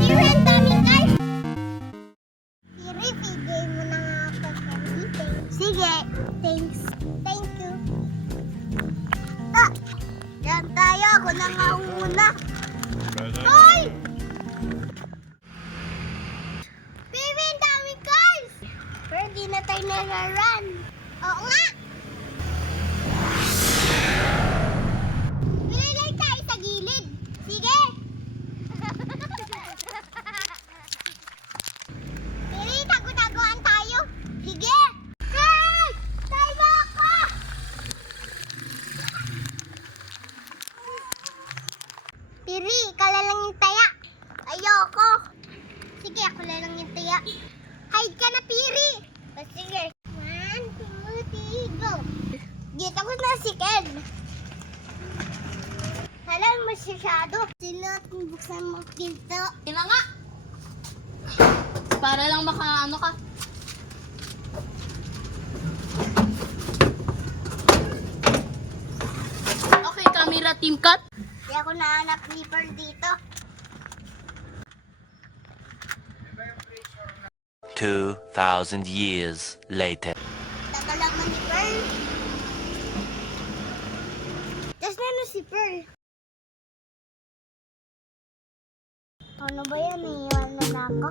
Piri, ang dami guys. Piri, bigay mo na nga ako candy. Sige, thanks. Thank you. Yan tayo. Ako na nga una. Hoy! Piri, ang dami guys. Pero di na tayo nag-run. Oo nga. Ilagay tayo sa gilid. Sige. Piri, tago-taguan tayo. Sige. Hey! Tayo ako! Piri, ikaw na lang yung taya. Ayoko. Sige, ako na lang yung taya. Hide ka na, Piri. O, sige. 1, 2, 3, go. Dito ko na si Ken. Hala, masyado. Sino buksan mo dito? Ina nga! Para lang makaano ka. Okay, camera team cut. Di ako nahanap ni Pearl dito. 2,000 years later. Tagal naman ni Pearl. Tapos na si Pearl. Ano ba yan? Iiwan na ako.